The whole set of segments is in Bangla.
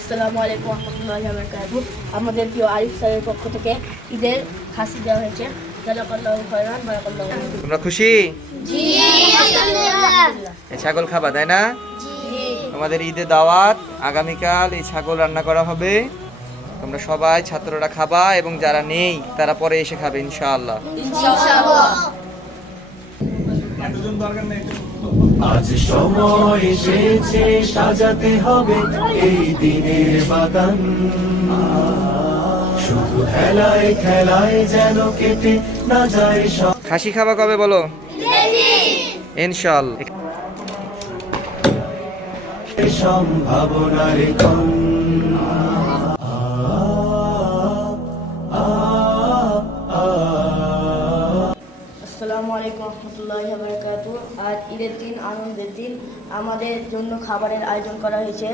আসসালামু আলাইকুম রহমতুল্লাহি ওয়া বারাকাতুহু। আমাদের প্রিয় আরিফ স্যারের পক্ষ থেকে ঈদের খাসি দেওয়া হয়েছে। জাযাকাল্লাহু খায়রান, বারাকাল্লাহু ফীকুম। তোমরা খুশি? জি আলহামদুলিল্লাহ। এই ছাগল খাবা তাই না? জি তোমাদের ঈদে দাওয়াত, আগামীকাল এই ছাগল রান্না করা হবে। তোমরা সবাই ছাত্ররা খাবা এবং যারা নেই তারা পরে এসে খাবে ইনশাআল্লাহ। ইনশাআল্লাহ। আজ সময় এসেছে সাজাতে হবে এই দিনের বাগান, শুধু খেলায় খেলায় যেন কেটে না যায় সব। খাসি খাবা কবে বলো? ইনশাআল্লাহ। সম্ভাবনার ক্ষণ আসসালামু আলাইকুম রহমতুল্লাহি ওয়া বারাকাতুহু। আজ ঈদের দিন, আনন্দের দিন। আমাদের জন্য খাবারের আয়োজন করা হয়েছে।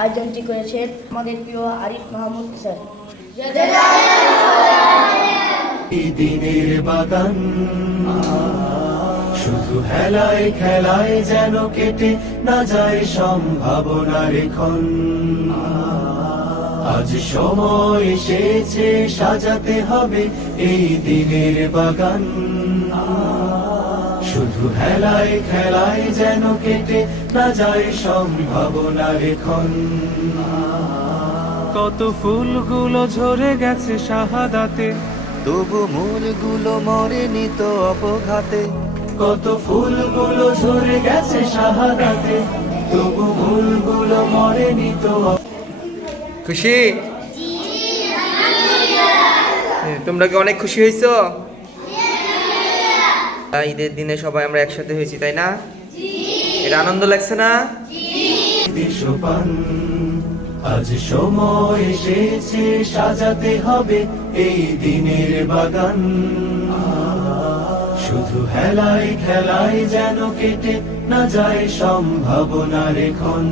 আয়োজনটি করেছেন আমাদের প্রিয় আরিফ মাহমুদ স্যার। এই দিনের বাগান, শুধু খেলায় খেলায় যেন কেটে না যায় সম্ভাবনার ক্ষণ। আজ সময় এসেছে সাজাতে হবে এই দিনের বাগান, শুধু খেলায় খেলায় যেন কেটে না যায় সম্ভাবনার ক্ষণ। কত ফুলগুলো ঝরে গেছে শাহাদাতে, তবু মূলগুলো মরেনি তো অপঘাতে। কত ফুলগুলো ঝরে গেছে শাহাদাতে, তবু ফুলগুলো মরেনি তো। খুশি? তোমরা কি অনেক খুশি হয়েছো? ঈদের দিনে সবাই আমরা একসাথে হয়েছি তাই না? এটা আনন্দ লাগছে না? বিশ্বপান, আজ সময় এসেছে সাজাতে হবে এই দিনের বাগান, শুধু খেলায় খেলায় যেন কেটে না যায় সম্ভাবনার ক্ষণ।